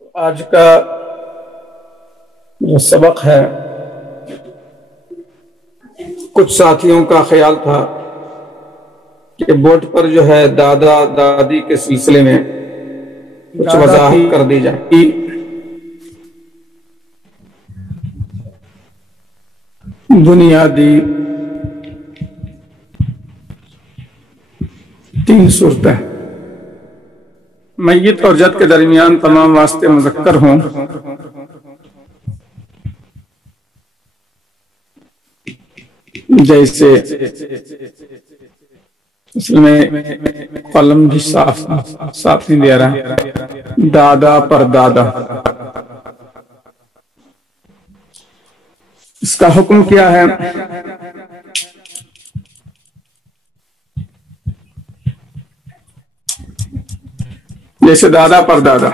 آج کا جو سبق ہے، کچھ ساتھیوں کا خیال تھا کہ بورڈ پر جو ہے دادا دادی کے سلسلے میں کچھ وضاحت کر دی جائے۔ بنیادی 3 صورتیں میت اور جد کے درمیان تمام واسطے مذکر ہوں، جیسے اس میں قلم بھی صاف نہیں دے رہا، دادا پر دادا۔ اس کا حکم کیا ہے؟ جیسے دادا پر دادا،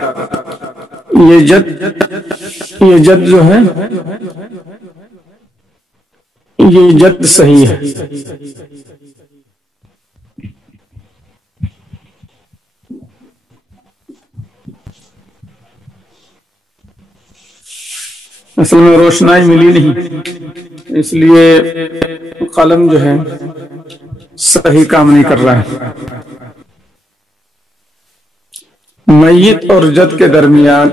یہ جد جو ہے یہ جد صحیح ہے۔ اصل میں روشنائی ملی نہیں، اس لیے قلم جو ہے صحیح کام نہیں کر رہا ہے۔ میت اور جد کے درمیان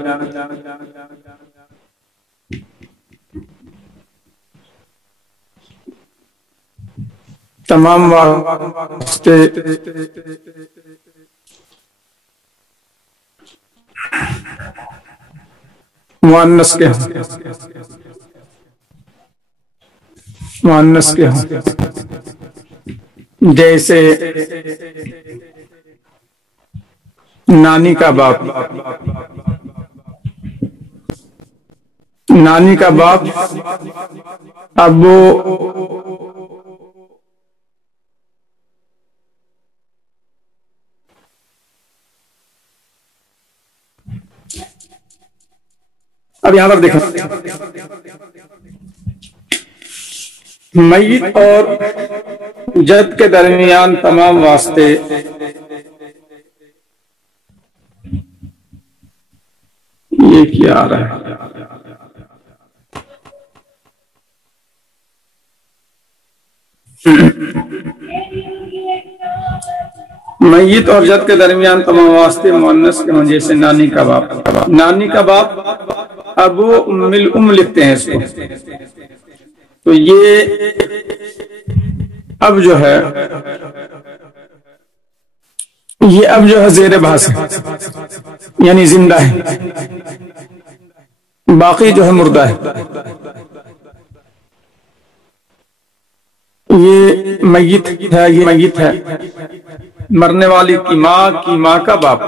تمام واسطے مؤنث کے ہوں، جیسے نانی کا باپ، ابو، اب یہاں پر دیکھیں، میت اور جد کے درمیان تمام واسطے یہ کیا آ رہا ہے؟ میت اور جد کے درمیان تمام واسطے مؤنث کے ہوں، جیسے نانی کا باپ، ابو ام لکھتے ہیں اس کو، تو یہ اب جو ہے زیر بحث ہے، یعنی زندہ ہے، باقی جو ہے مردہ ہے۔ یہ میت ہے، مرنے والی کی ماں کا باپ،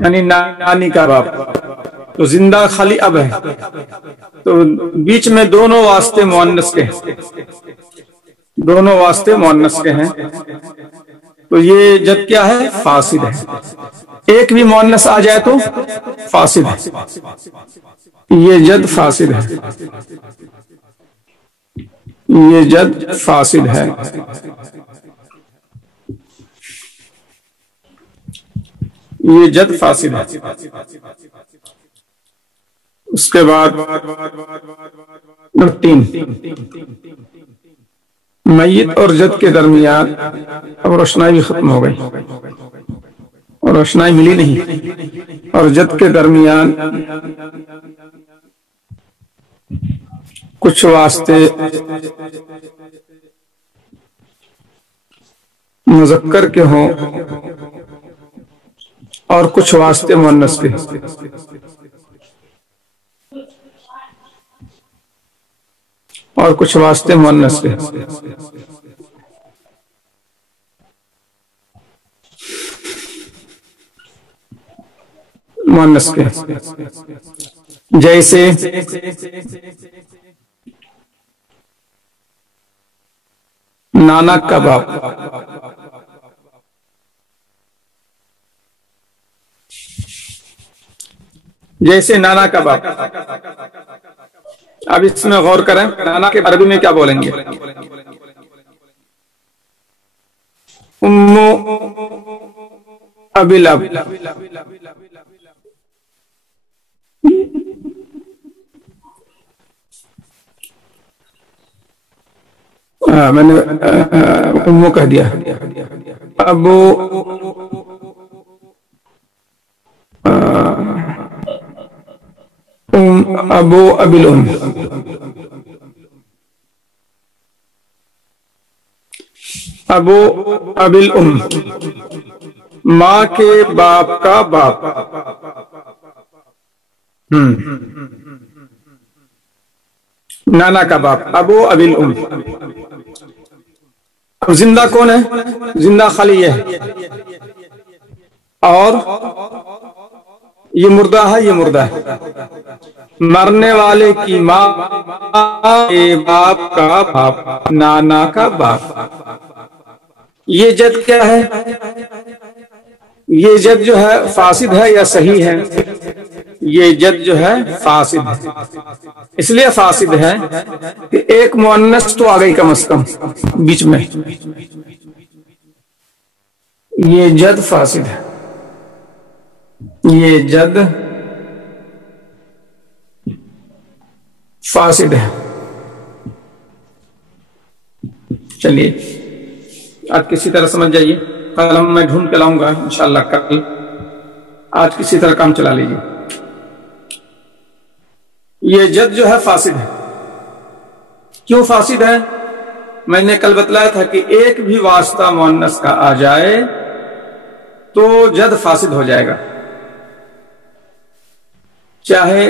یعنی نانی کا باپ، تو زندہ خالی اب ہے، تو بیچ میں دونوں واسطے مؤنث کے ہیں، تو یہ جد کیا ہے؟ فاسد ہے۔ ایک بھی مؤنث آ جائے تو فاسد ہے، یہ جد فاسد ہے، یہ جد فاسد ہے۔ اس کے بعد نمبر 3، میت اور جد کے درمیان، اب روشنائی بھی ختم ہو گئی، روشنائی ملی نہیں، اور جد کے درمیان کچھ واسطے مذکر کے ہوں اور کچھ واسطے مؤنث کے، جیسے نانا کا باپ، اب اس میں غور کریں، نانا کے عربی میں کیا بولیں گے؟ امو، ابی الاب، میں نے امو کہہ دیا، ابو ابی الام، ابو ابی الام، ماں کے باپ کا باپ، نانا کا باپ، ابو ابی الام۔ اب زندہ کون ہے؟ زندہ خالی ہے، اور یہ مردہ ہے، یہ مردہ ہے۔ مرنے والے کی ماں کے باپ کا باپ، نانا کا باپ۔ یہ جد کیا ہے؟ یہ جد جو ہے فاسد ہے یا صحیح ہے؟ یہ جد جو ہے فاسد ہے، اس لیے فاسد ہے کہ ایک مؤنث تو آ گئی کم از کم بیچ میں، یہ جد فاسد ہے، یہ جد فاسد ہے۔ چلیے آج کسی طرح سمجھ جائیے، قلم میں ڈھونڈ کے لاؤں گا انشاءاللہ کل، آج کسی طرح کام چلا لیجیے۔ یہ جد جو ہے فاسد ہے۔ کیوں فاسد ہے؟ میں نے کل بتلایا تھا کہ ایک بھی واسطہ مؤنث کا آ جائے تو جد فاسد ہو جائے گا، چاہے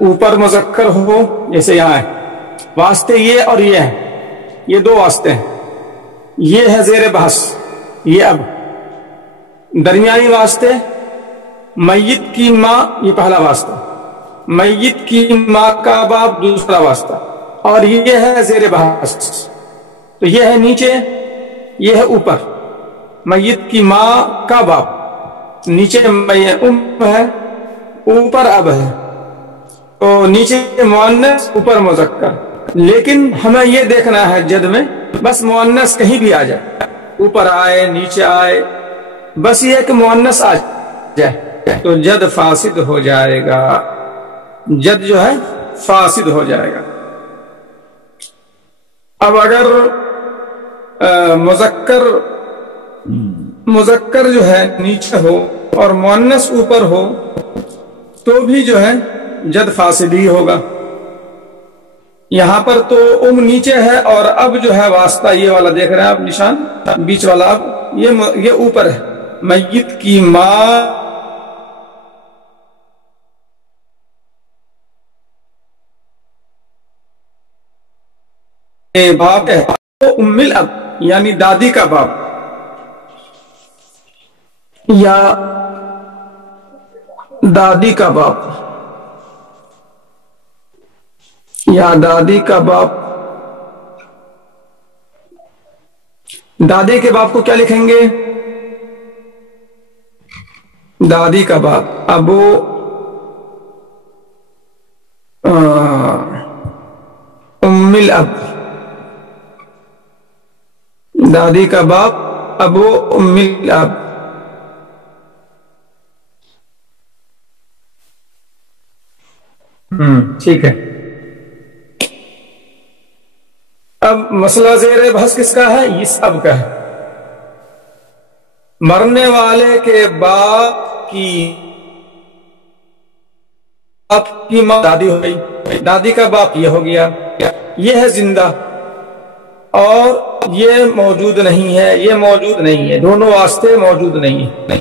اوپر مذکر ہو، جیسے یہاں ہے واسطے یہ اور یہ ہے، یہ دو واسطے ہیں، یہ ہے زیر بحث، یہ اب درمیانی واسطے، میت کی ماں یہ پہلا واسطہ، میت کی ماں کا باپ دوسرا واسطہ، اور یہ ہے زیر بحث، تو یہ ہے نیچے، یہ ہے اوپر، میت کی ماں کا باپ، نیچے ام ہے، اوپر اب ہے، تو نیچے مؤنث اوپر مذکر۔ لیکن ہمیں یہ دیکھنا ہے جد میں بس مؤنث کہیں بھی آ جائے، اوپر آئے نیچے آئے، بس یہ کہ مؤنث آ جائے تو جد فاسد ہو جائے گا، جد جو ہے فاسد ہو جائے گا۔ اب اگر مذکر جو ہے نیچے ہو اور مؤنث اوپر ہو تو بھی جو ہے جد فاسد ہی ہوگا۔ یہاں پر تو ام نیچے ہے اور اب جو ہے واسطہ یہ والا دیکھ رہے ہیں آپ نشان بیچ والا، اب یہ اوپر ہے، میت کی ماں باپ ہے، ام الاب یعنی دادی کا باپ یا دادی کا باپ یا دادی کا باپ۔ دادی کے باپ کو کیا لکھیں گے؟ دادی کا باپ ابو ام الاب، دادی کا باپ ابو ام الاب۔ ٹھیک ہے، اب مسئلہ زیر بحث کس کا ہے؟ اس اب کا ہے۔ مرنے والے کے باپ کی ماں دادی ہو گئی، دادی کا باپ یہ ہو گیا، یہ ہے زندہ اور یہ موجود نہیں ہے، یہ موجود نہیں ہے، دونوں واسطے موجود نہیں ہیں،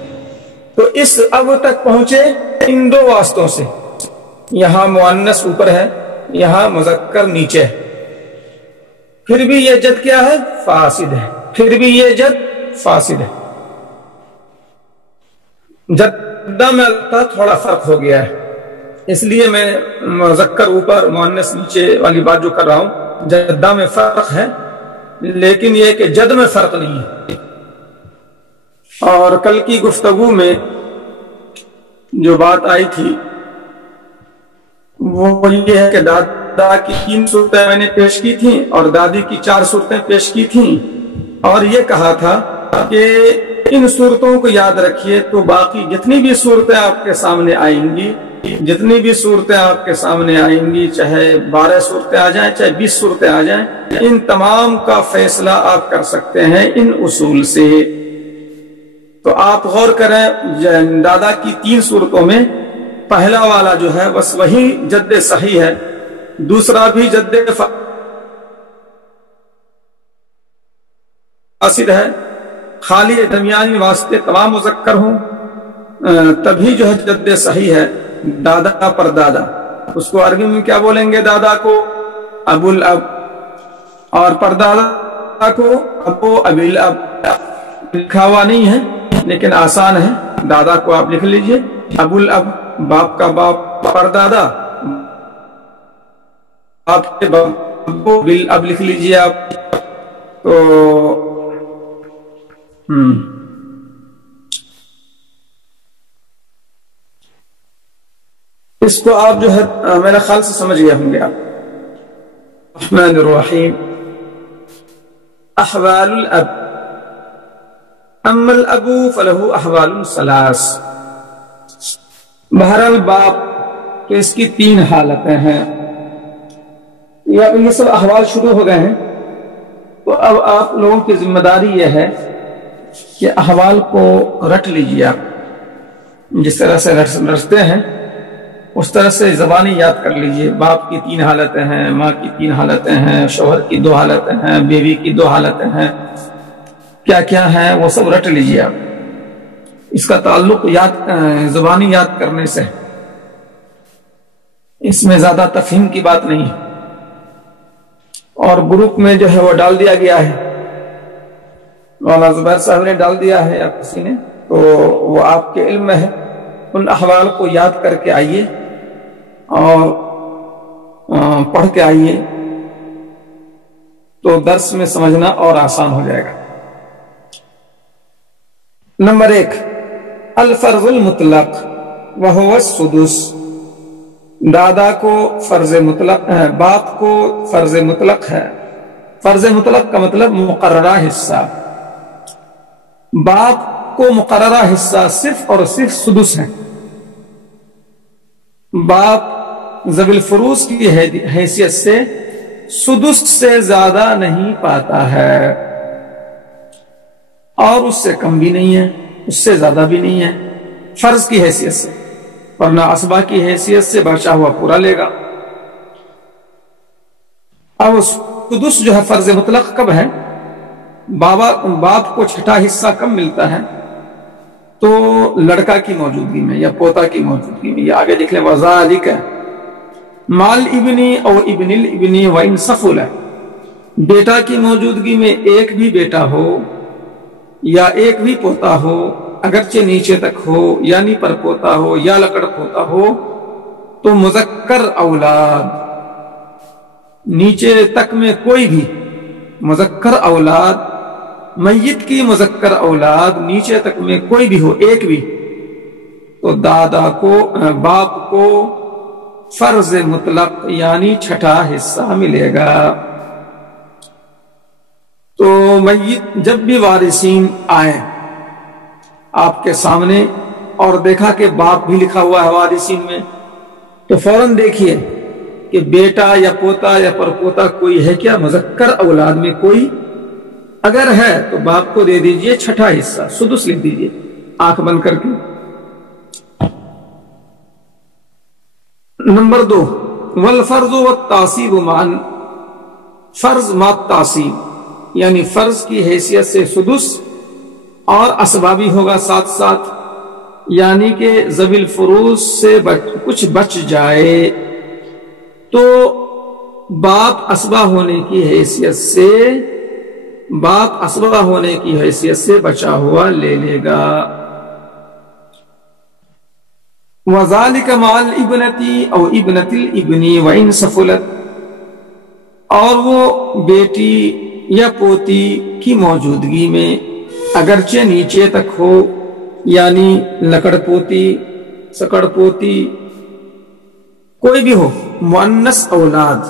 تو اس اب تک پہنچے ان دو واسطوں سے، یہاں مؤنث اوپر ہے، یہاں مذکر نیچے ہے، پھر بھی یہ جد کیا ہے؟ فاسد ہے، پھر بھی یہ جد فاسد ہے۔ جدہ میں تھوڑا فرق ہو گیا ہے، اس لیے میں مذکر اوپر مؤنث نیچے والی بات جو کر رہا ہوں، جدہ میں فرق ہے لیکن یہ کہ جد میں فرق نہیں ہے۔ اور کل کی گفتگو میں جو بات آئی تھی وہ یہ ہے کہ دادا کی 3 صورتیں میں نے پیش کی تھیں اور دادی کی 4 صورتیں پیش کی تھیں، اور یہ کہا تھا کہ ان صورتوں کو یاد رکھیے تو باقی جتنی بھی صورتیں آپ کے سامنے آئیں گی جتنی بھی صورتیں آپ کے سامنے آئیں گی، چاہے 12 صورتیں آ جائیں، چاہے 20 صورتیں آ جائیں، ان تمام کا فیصلہ آپ کر سکتے ہیں ان اصول سے۔ تو آپ غور کریں، دادا کی 3 صورتوں میں پہلا والا جو ہے بس وہی جد صحیح ہے، دوسرا بھی جد فاسد ہے، خالی درمیانی واسطے تمام مذکر ہوں تبھی جو ہے جد صحیح ہے، دادا پر دادا۔ اس کو عربی میں کیا بولیں گے؟ دادا کو ابو الاب، اور پردادا کو ابو ابی الاب۔ لکھا ہوا نہیں ہے لیکن آسان ہے، دادا کو آپ لکھ لیجئے ابو الاب، باپ کا باپ، پردادا باپ کے باپ، ابو بالاب لکھ لیجئے آپ۔ تو اس کو آپ جو ہے میرے خیال سے سمجھ گئے ہوں گے آپ۔ الرحمن الرحیم، احوال الاب، اما الاب فلہ احوال ثلاث۔ بہرحال باپ تو اس کی 3 حالتیں ہیں، یہ سب احوال شروع ہو گئے ہیں، تو اب آپ لوگوں کی ذمہ داری یہ ہے کہ احوال کو رٹ لیجیے آپ، جس طرح سے رٹتے ہیں اس طرح سے زبانی یاد کر لیجئے۔ باپ کی 3 حالتیں ہیں، ماں کی 3 حالتیں ہیں، شوہر کی 2 حالتیں ہیں، بیوی کی 2 حالتیں ہیں، کیا کیا ہیں وہ سب رٹ لیجئے آپ۔ اس کا تعلق زبانی یاد کرنے سے، اس میں زیادہ تفہیم کی بات نہیں ہے، اور گروپ میں جو ہے وہ ڈال دیا گیا ہے، مولانا زبیر صاحب نے ڈال دیا ہے یا کسی نے، تو وہ آپ کے علم میں ہے۔ ان احوال کو یاد کر کے آئیے اور پڑھ کے آئیے تو درس میں سمجھنا اور آسان ہو جائے گا۔ نمبر 1، الفرض المطلق وهو السدس۔ دادا کو فرض مطلق ہے، باپ کو فرض مطلق ہے۔ فرض مطلق کا مطلب مقررہ حصہ۔ باپ کو مقررہ حصہ صرف اور صرف سدس ہے۔ باپ ذوی الفروض کی حیثیت سے سدس سے زیادہ نہیں پاتا ہے، اور اس سے کم بھی نہیں ہے، اس سے زیادہ بھی نہیں ہے، فرض کی حیثیت سے، ورنہ اسبا کی حیثیت سے بچا ہوا پورا لے گا۔ اب سدس جو ہے فرض مطلق کب ہے؟ باپ کو چھٹا حصہ کم ملتا ہے تو لڑکا کی موجودگی میں یا پوتا کی موجودگی میں، یہ آگے دیکھ لیں، وذالک مال ابنی او ابن الابنی وان سفل۔ بیٹا کی موجودگی میں ایک بھی بیٹا ہو یا ایک بھی پوتا ہو، اگرچہ نیچے تک ہو، یعنی پر پوتا ہو یا لکڑ پوتا ہو، تو مذکر اولاد نیچے تک میں کوئی بھی مذکر اولاد، میت کی مذکر اولاد نیچے تک میں کوئی بھی ہو، ایک بھی، تو دادا کو باپ کو فرض مطلق یعنی چھٹا حصہ ملے گا۔ تو میت جب بھی وارثین آئیں آپ کے سامنے اور دیکھا کہ باپ بھی لکھا ہوا ہے وارثین میں، تو فوراً دیکھیے کہ بیٹا یا پوتا یا پرپوتا کوئی ہے کیا مذکر اولاد میں کوئی، اگر ہے تو باپ کو دے دیجئے چھٹا حصہ، سدس لکھ دیجئے آنکھ بند کر کے۔ نمبر 2، والفرض والتعصیب معاً۔ فرض مع تعصیب، یعنی فرض کی حیثیت سے سدس اور اسبابی ہوگا ساتھ ساتھ، یعنی کہ ذوی الفروض سے کچھ بچ جائے تو باپ اسبا ہونے کی حیثیت سے بچا ہوا لے لے گا۔ وَذَلِكَ مَعَ الْإِبْنَةِ أَوْ ابْنَةِ الْإِبْنِ وَإِنْ سَفُلَتْ۔ اور وہ بیٹی یا پوتی کی موجودگی میں اگرچہ نیچے تک ہو، یعنی لکڑ پوتی، سکڑ پوتی، کوئی بھی ہو، مؤنث اولاد،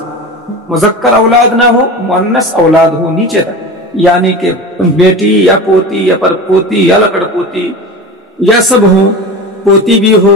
مذکر اولاد نہ ہو، مؤنث اولاد ہو نیچے تک، یعنی کہ بیٹی یا پوتی یا پر پوتی یا لکڑ پوتی یا سب ہو، پوتی بھی ہو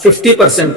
50%,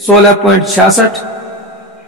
16.66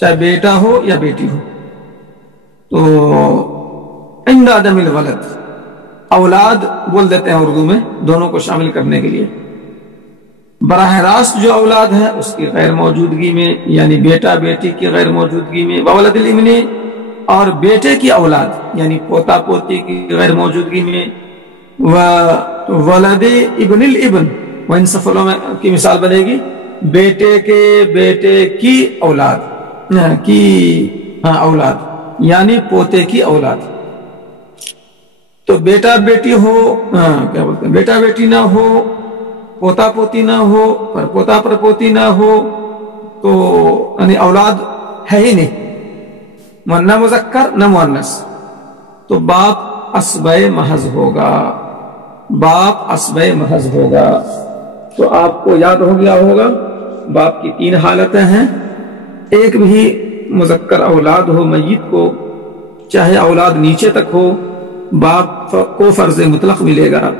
چاہے بیٹا ہو یا بیٹی ہو. تو عند عدم الولد، اولاد بول دیتے ہیں اردو میں دونوں کو شامل کرنے کے لیے. براہ راست جو اولاد ہے اس کی غیر موجودگی میں، یعنی بیٹا بیٹی کی غیر موجودگی میں، وولد الابن، اور بیٹے کی اولاد یعنی پوتا پوتی کی غیر موجودگی میں، ولد ابن الابن، وہ ان سفلوں میں کی مثال بنے گی بیٹے کے بیٹے کی اولاد اولاد یعنی پوتے کی اولاد. تو بیٹا بیٹی ہو، کیا بولتے ہیں، بیٹا بیٹی نہ ہو، پوتا پوتی نہ ہو، پر پوتا پر پوتی نہ ہو، تو یعنی اولاد ہے ہی نہیں، نہ مذکر نہ مؤنث، تو باپ عصبہ محض ہوگا، باپ عصبہ محض ہوگا. تو آپ کو یاد ہو گیا ہوگا باپ کی 3 حالتیں ہیں. ایک بھی مذکر اولاد ہو میت کو، چاہے اولاد نیچے تک ہو، باپ کو فرض مطلق ملے گا.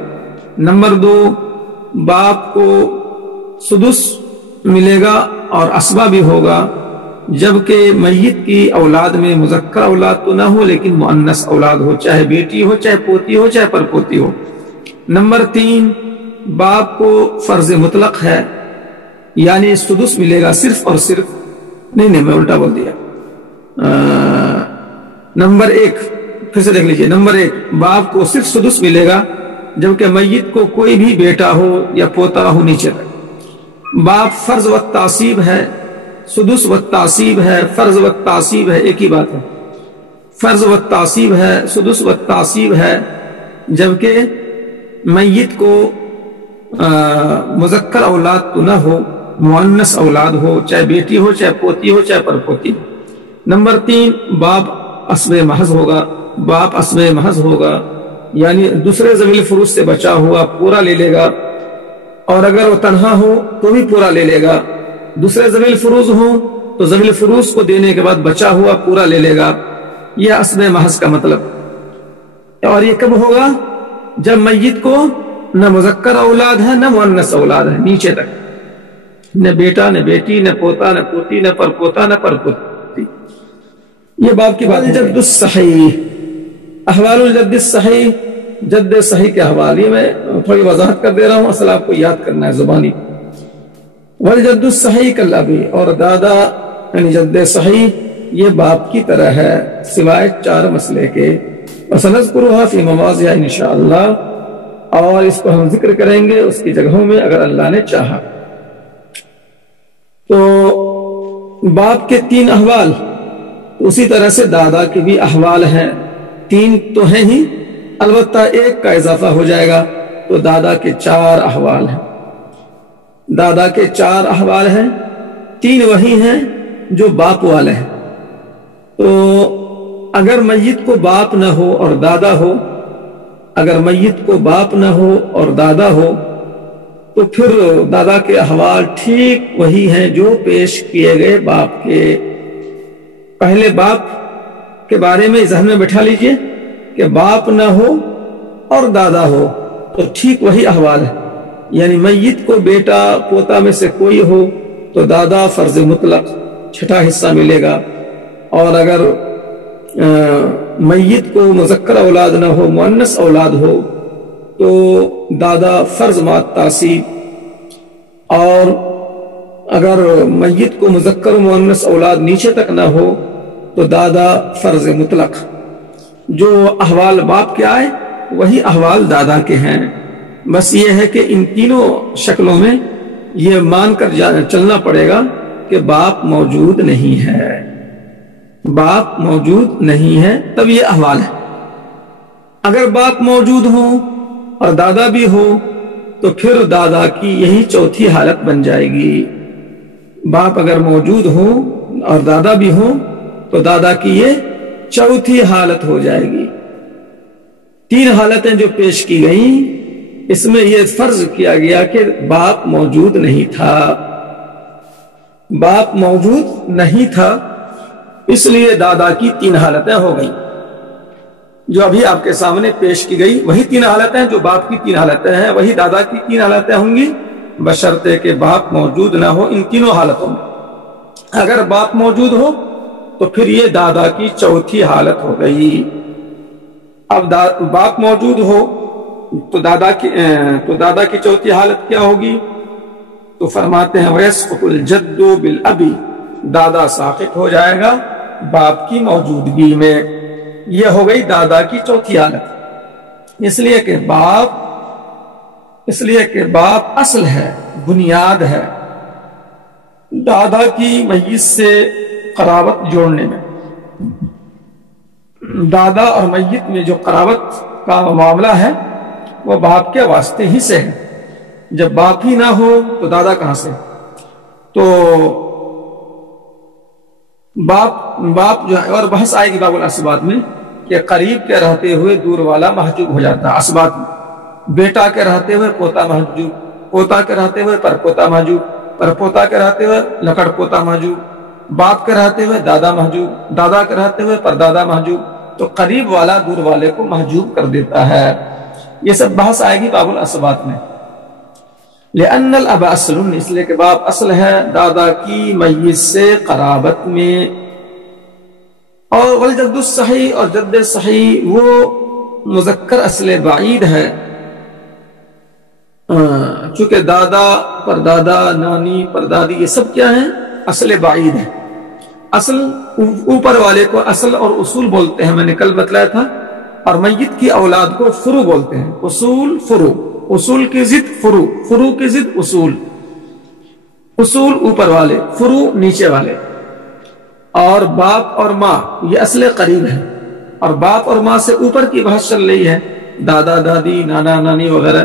نمبر 2، باپ کو سدس ملے گا اور عصبہ بھی ہوگا، جبکہ میت کی اولاد میں مذکر اولاد تو نہ ہو لیکن مؤنث اولاد ہو، چاہے بیٹی ہو، چاہے پوتی ہو، چاہے پر پوتی ہو. نمبر 3، باپ کو فرض مطلق ہے، یعنی سدس ملے گا صرف اور صرف، نہیں میں الٹا بول دیا. نمبر 1 پھر سے دیکھ لیجئے. نمبر 1، باپ کو صرف سدس ملے گا جبکہ میت کو کوئی بھی بیٹا ہو یا پوتا ہو نیچے تک. باپ فرض و تعصیب ہے، سدس و تعصیب ہے، فرض و تعصیب ہے، ایک ہی بات ہے. فرض و تعصیب ہے، سدس و تعصیب ہے، جبکہ میت کو مذکر اولاد تو نہ ہو، مؤنث اولاد ہو، چاہے بیٹی ہو، چاہے پوتی ہو، چاہے پر پوتی ہو. نمبر 3، باپ عصبہ محض ہوگا، باپ عصبہ محض ہوگا یعنی دوسرے ذوی الفروض سے بچا ہوا پورا لے لے گا، اور اگر وہ تنہا ہو تو بھی پورا لے لے گا. دوسرے ذوی الفروض ہوں تو ذوی الفروض کو دینے کے بعد بچا ہوا پورا لے لے گا. یہ عصبہ محض کا مطلب. اور یہ کب ہوگا؟ جب میت کو نہ مذکر اولاد ہے نہ مؤنث اولاد ہے نیچے تک، نہ بیٹا نہ بیٹی نہ پوتا نہ پوتی نہ پر پوتا نہ پر پوتی. یہ باپ کی بات. الجد الصحیح، احوال الجد الصحیح، جد صحیح کے احوال، یہ میں تھوڑی وضاحت کر دے رہا ہوں، اصل آپ کو یاد کرنا ہے زبانی. والجد الصحیح کالابی، اور دادا یعنی جد صحیح یہ باپ کی طرح ہے سوائے 4 مسئلے کے. وسنذکرها فی مواضع انشاءاللہ، اور اس کو ہم ذکر کریں گے اس کی جگہوں میں اگر اللہ نے چاہا. تو باپ کے 3 احوال، اسی طرح سے دادا کے بھی احوال ہیں. 3 تو ہیں ہی، البتہ ایک کا اضافہ ہو جائے گا تو دادا کے 4 احوال ہیں. دادا کے 4 احوال ہیں، 3 وہی ہیں جو باپ والے ہیں. تو اگر میت کو باپ نہ ہو اور دادا ہو، اگر میت کو باپ نہ ہو اور دادا ہو تو پھر دادا کے احوال ٹھیک وہی ہیں جو پیش کیے گئے باپ کے. پہلے باپ کے بارے میں ذہن میں بٹھا لیجئے کہ باپ نہ ہو اور دادا ہو تو ٹھیک وہی احوال ہے. یعنی میت کو بیٹا پوتا میں سے کوئی ہو تو دادا فرض مطلق 6واں حصہ ملے گا، اور اگر میت کو مذکر اولاد نہ ہو مؤنث اولاد ہو تو دادا فرض مع تعصیب، اور اگر میت کو مذکر و مؤنث اولاد نیچے تک نہ ہو تو دادا فرض مطلق. جو احوال باپ کے آئے وہی احوال دادا کے ہیں. بس یہ ہے کہ ان تینوں شکلوں میں یہ مان کر چلنا پڑے گا کہ باپ موجود نہیں ہے، باپ موجود نہیں ہے، تب یہ احوال ہے. اگر باپ موجود ہو اور دادا بھی ہو تو پھر دادا کی یہی 4تھی حالت بن جائے گی. باپ اگر موجود ہو اور دادا بھی ہو تو دادا کی یہ 4تھی حالت ہو جائے گی. 3 حالتیں جو پیش کی گئیں اس میں یہ فرض کیا گیا کہ باپ موجود نہیں تھا، باپ موجود نہیں تھا، اس لیے دادا کی 3 حالتیں ہو گئیں. جو ابھی آپ کے سامنے پیش کی گئی وہی 3 حالتیں جو باپ کی 3 حالتیں ہیں، وہی دادا کی 3 حالتیں ہوں گی، بشرطے کہ باپ موجود نہ ہو ان تینوں حالتوں میں. اگر باپ موجود ہو تو پھر یہ دادا کی چوتھی حالت ہو گئی۔ اب باپ موجود ہو تو دادا کی چوتھی حالت کیا ہوگی؟ تو فرماتے ہیں وَيَسْقُطُ الْجَدُّ بِالْأَبِ، دادا ساقط ہو جائے گا باپ کی موجودگی میں۔ یہ ہو گئی دادا کی چوتھی حالت، اس لیے کہ باپ اصل ہے، بنیاد ہے دادا کی میت سے قرابت جوڑنے میں۔ دادا اور میت میں جو قرابت کا معاملہ ہے وہ باپ کے واسطے ہی سے ہے۔ جب باپ ہی نہ ہو تو دادا کہاں سے؟ تو باپ جو ہے، اور بحث آئے گی باب الاسبات میں کہ قریب کے رہتے ہوئے دور والا محجوب ہو جاتا ہے اسبات میں۔ بیٹا کے رہتے ہوئے پوتا محجوب، پوتا کے رہتے ہوئے پرپوتا محجوب، پرپوتا کے رہتے ہوئے لکڑ پوتا محجوب، باپ کے رہتے ہوئے دادا محجوب، دادا کے رہتے ہوئے پردادا محجوب۔ تو قریب والا دور والے کو محجوب کر دیتا ہے۔ یہ سب بحث آئے گی باب الاسبات میں۔ لأن الاب اصل، اس لیے کہ باپ اصل ہے دادا کی میت سے قرابت میں۔ اور والجد الصحیح، اور جد صحیح وہ مذکر اصل بعید ہے، چونکہ دادا پردادا نانی پردادی یہ سب کیا ہیں؟ اصل بعید ہے۔ اصل اوپر والے کو اصل اور اصول بولتے ہیں، میں نے کل بتلایا تھا، اور میت کی اولاد کو فرو بولتے ہیں۔ اصول فرو، اصول کی ضد فرو، فرو کی ضد اصول۔ اصول اوپر والے، فرو نیچے والے۔ اور باپ اور ماں یہ اصل قریب ہے، اور باپ اور ماں سے اوپر کی بحث چل رہی ہے، دادا دادی نانا نانی وغیرہ،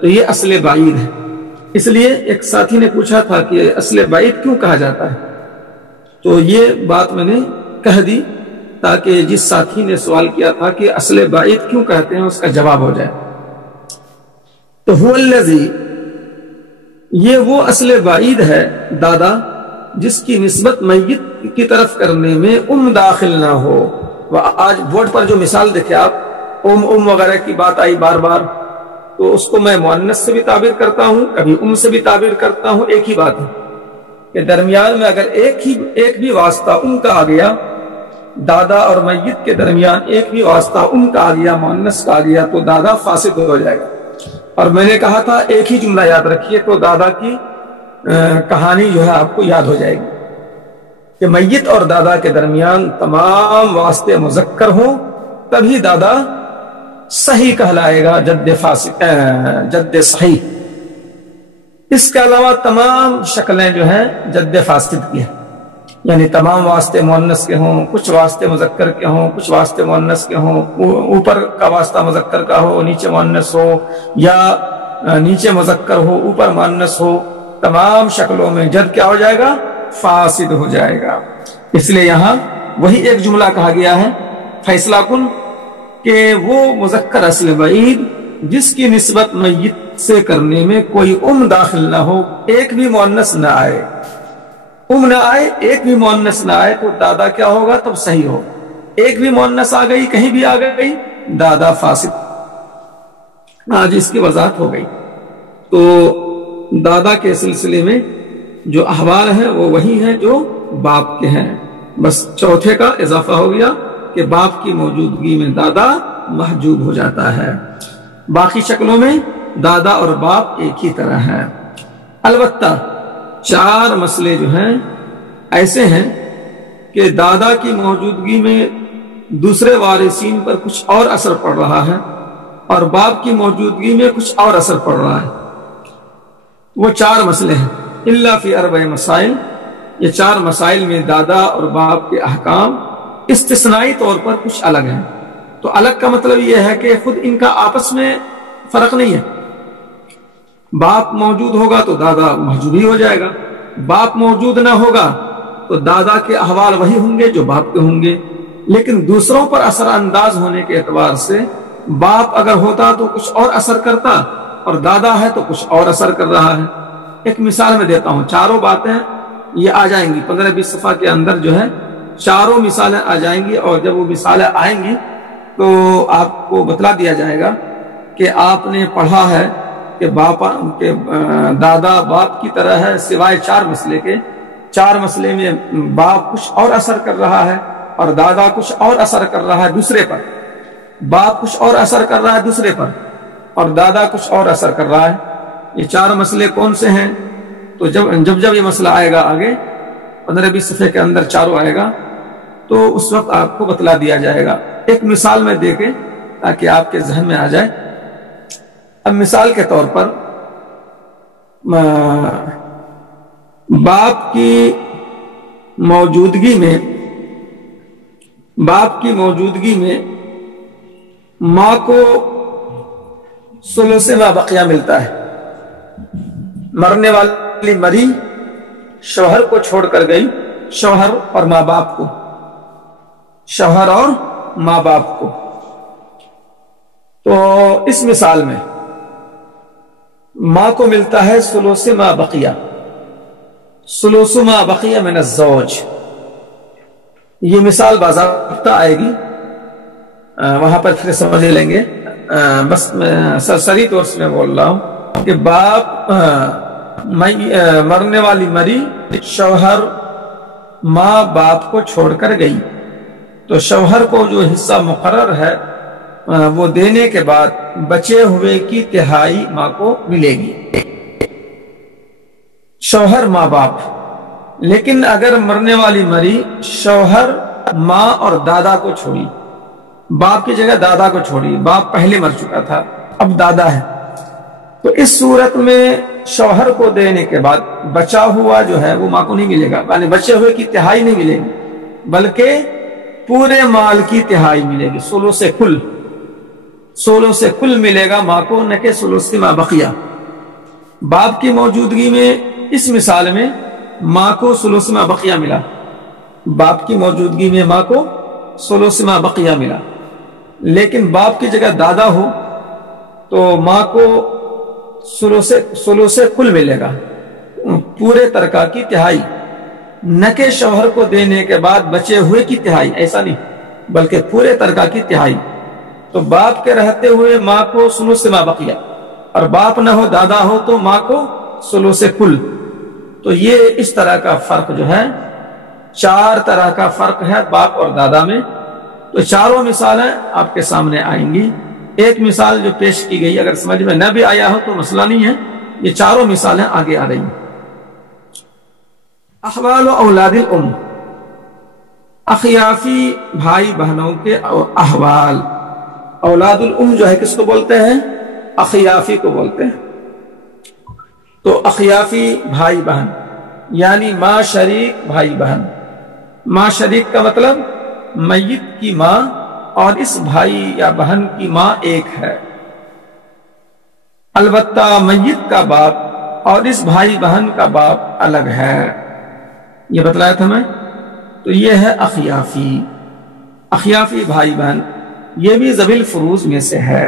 تو یہ اصل بعید ہے۔ اس لیے ایک ساتھی نے پوچھا تھا کہ اصل بعید کیوں کہا جاتا ہے، تو یہ بات میں نے کہہ دی تاکہ جس ساتھی نے سوال کیا تھا کہ اصل بعید کیوں کہتے ہیں اس کا جواب ہو جائے۔ تو هو الذی، یہ وہ اصل بعید ہے دادا جس کی نسبت میت کی طرف کرنے میں داخل نہ ہو۔ آج بورڈ پر جو مثال دیکھیں آپ، وغیرہ کی بات آئی بار بار، تو اس کو میں مؤنث سے بھی تعبیر کرتا ہوں، کبھی سے بھی تعبیر کرتا ہوں۔ ایک ہی بات ہے کہ درمیان میں اگر ایک بھی واسطہ کا آ گیا، دادا اور میت کے درمیان ایک بھی واسطہ کا آ گیا، مؤنث کا آ گیا، تو دادا فاسد ہو جائے گا۔ اور میں نے کہا تھا ایک ہی جملہ یاد رکھیے تو دادا کی کہانی جو ہے آپ کو یاد ہو جائے گی کہ میت اور دادا کے درمیان تمام واسطے مذکر ہوں، تبھی دادا صحیح کہلائے گا، جد صحیح۔ اس کے علاوہ تمام شکلیں جو ہیں جد فاسد کی ہیں، یعنی تمام واسطے مؤنث کے ہوں، کچھ واسطے مذکر کے ہوں، کچھ واسطے مؤنث کے ہوں، اوپر کا واسطہ مذکر کا ہو نیچے مؤنث ہو، یا نیچے مذکر ہو اوپر مؤنث ہو، تمام شکلوں میں جد کیا ہو جائے گا؟ فاسد ہو جائے گا۔ اس لیے یہاں وہی ایک جملہ کہا گیا ہے فیصلہ کن، کہ وہ مذکر اصل بعید جس کی نسبت میت سے کرنے میں کوئی داخل نہ ہو، ایک بھی مؤنث نہ آئے، نہ آئے، ایک بھی مؤنث نہ آئے، تو دادا کیا ہوگا؟ تب صحیح ہوگا۔ ایک بھی مؤنث آ گئی، کہیں بھی آ گئی، دادا فاسد۔ آج اس کی وضاحت ہو گئی۔ تو دادا کے سلسلے میں جو احوال ہیں وہ وہی ہیں جو باپ کے ہیں، بس چوتھے کا اضافہ ہو گیا کہ باپ کی موجودگی میں دادا محجوب ہو جاتا ہے۔ باقی شکلوں میں دادا اور باپ ایک ہی طرح ہے۔ البتہ 4 مسئلے جو ہیں ایسے ہیں کہ دادا کی موجودگی میں دوسرے وارثین پر کچھ اور اثر پڑ رہا ہے، اور باپ کی موجودگی میں کچھ اور اثر پڑ رہا ہے۔ وہ 4 مسئلے ہیں، الا فی 4 مسائل۔ یہ 4 مسائل میں دادا اور باپ کے احکام استثنائی طور پر کچھ الگ ہیں۔ تو الگ کا مطلب یہ ہے کہ خود ان کا آپس میں فرق نہیں ہے۔ باپ موجود ہوگا تو دادا محجوب ہی ہو جائے گا، باپ موجود نہ ہوگا تو دادا کے احوال وہی ہوں گے جو باپ کے ہوں گے، لیکن دوسروں پر اثر انداز ہونے کے اعتبار سے باپ اگر ہوتا تو کچھ اور اثر کرتا، اور دادا ہے تو کچھ اور اثر کر رہا ہے۔ ایک مثال میں دیتا ہوں، 4 باتیں یہ آ جائیں گی 15-20 صفحہ کے اندر جو ہے 4 مثالیں آ جائیں گی، اور جب وہ مثالیں آئیں گی تو آپ کو بتلا دیا جائے گا کہ آپ نے پڑھا ہے کہ دادا باپ کی طرح ہے سوائے 4 مسئلے کے، 4 مسئلے میں باپ کچھ اور اثر کر رہا ہے اور دادا کچھ اور اثر کر رہا ہے دوسرے پر، باپ کچھ اور اثر کر رہا ہے دوسرے پر اور دادا کچھ اور اثر کر رہا ہے۔ یہ 4 مسئلے کون سے ہیں؟ تو جب یہ مسئلہ آئے گا آگے 15-20 صفحے کے اندر چاروں آئے گا تو اس وقت آپ کو بتلا دیا جائے گا۔ ایک مثال میں دے کے تاکہ آپ کے ذہن میں آ جائے۔ اب مثال کے طور پر باپ کی موجودگی میں ماں کو ثلث ما بقیہ ملتا ہے۔ مرنے والی مری شوہر کو چھوڑ کر گئی، شوہر اور ماں باپ کو، تو اس مثال میں ماں کو ملتا ہے ثلث ما بقیہ، ثلث ما بقیہ من الزوج۔ یہ مثال باضابطہ آئے گی، وہاں پر پھر سمجھ لیں گے، بس میں سرسری طور سے میں بول رہا ہوں کہ باپ مرنے والی مری شوہر ماں باپ کو چھوڑ کر گئی، تو شوہر کو جو حصہ مقرر ہے وہ دینے کے بعد بچے ہوئے کی تہائی ماں کو ملے گی، شوہر ماں باپ۔ لیکن اگر مرنے والی مری شوہر ماں اور دادا کو چھوڑی، باپ کی جگہ دادا کو چھوڑی، باپ پہلے مر چکا تھا اب دادا ہے، تو اس صورت میں شوہر کو دینے کے بعد بچا ہوا جو ہے وہ ماں کو نہیں ملے گا، یعنی بچے ہوئے کی تہائی نہیں ملے گی بلکہ پورے مال کی تہائی ملے گی، ثلث کل ملے گا ماں کو، نہ کہ ثلث ما بقیہ۔ باپ کی موجودگی میں اس مثال میں ماں کو ثلث ما بقیہ ملا، باپ کی موجودگی میں ماں کو ثلث ما بقیہ ملا، لیکن باپ کی جگہ دادا ہو تو ماں کو ثلث کل ملے گا، پورے ترکہ کی تہائی، نہ کہ شوہر کو دینے کے بعد بچے ہوئے کی تہائی، ایسا نہیں بلکہ پورے ترکہ کی تہائی۔ تو باپ کے رہتے ہوئے ماں کو ثلث ما بقیہ، اور باپ نہ ہو دادا ہو تو ماں کو ثلث کل۔ تو یہ اس طرح کا فرق جو ہے، 4 طرح کا فرق ہے باپ اور دادا میں۔ تو چاروں مثالیں آپ کے سامنے آئیں گی۔ ایک مثال جو پیش کی گئی اگر سمجھ میں نہ بھی آیا ہو تو مسئلہ نہیں ہے، یہ چاروں مثالیں آگے آ رہی ہیں۔ احوال و اولاد الام، اخیافی بھائی بہنوں کے احوال۔ اولاد الام جو ہے کس کو بولتے ہیں؟ اخیافی کو بولتے ہیں۔ تو اخیافی بھائی بہن یعنی ماں شریک بھائی بہن۔ ماں شریک کا مطلب میت کی ماں اور اس بھائی یا بہن کی ماں ایک ہے، البتہ میت کا باپ اور اس بھائی بہن کا باپ الگ ہے، یہ بتلایا تھا میں۔ تو یہ ہے اخیافی، اخیافی بھائی بہن، یہ بھی ذوی الفروض میں سے ہے۔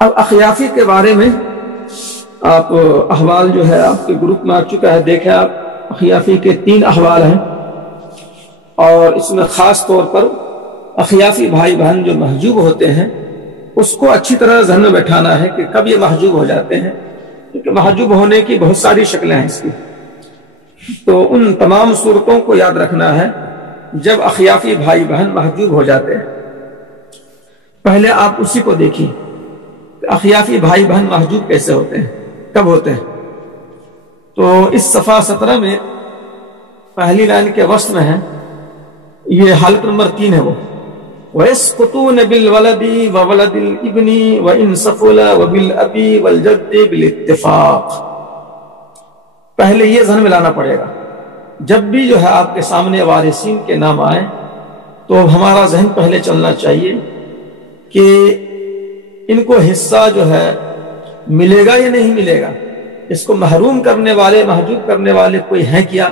اب اخیافی کے بارے میں آپ احوال جو ہے آپ کے گروپ میں آ چکا ہے، دیکھیں آپ اخیافی کے 3 احوال ہیں، اور اس میں خاص طور پر اخیافی بھائی بہن جو محجوب ہوتے ہیں اس کو اچھی طرح ذہن میں بیٹھانا ہے کہ کب یہ محجوب ہو جاتے ہیں، کیونکہ محجوب ہونے کی بہت ساری شکلیں ہیں اس کی۔ تو ان تمام صورتوں کو یاد رکھنا ہے جب اخیافی بھائی بہن محجوب ہو جاتے ہیں۔ پہلے آپ اسی کو دیکھیں کہ اخیافی بھائی بہن محجوب کیسے ہوتے ہیں، کب ہوتے ہیں۔ تو اس صفحہ 17 میں پہلی لائن کے وسط میں ہے، یہ حالت نمبر 3 ہے وہ، وَيَسْقُطُونَ بِالْوَلَدِ وَوَلَدِ الْإِبْنِ وَإِنْ سَفُلَ وَبِالْأَبِي وَالْجَدِّ بِالْاتِّفَاقِ۔ پہلے یہ ذہن میں لانا پڑے گا، جب بھی جو ہے آپ کے سامنے وارثین کے نام آئے تو ہمارا ذہن پہلے چلنا چاہیے کہ ان کو حصہ جو ہے ملے گا یا نہیں ملے گا، اس کو محروم کرنے والے محجوب کرنے والے کوئی ہیں کیا۔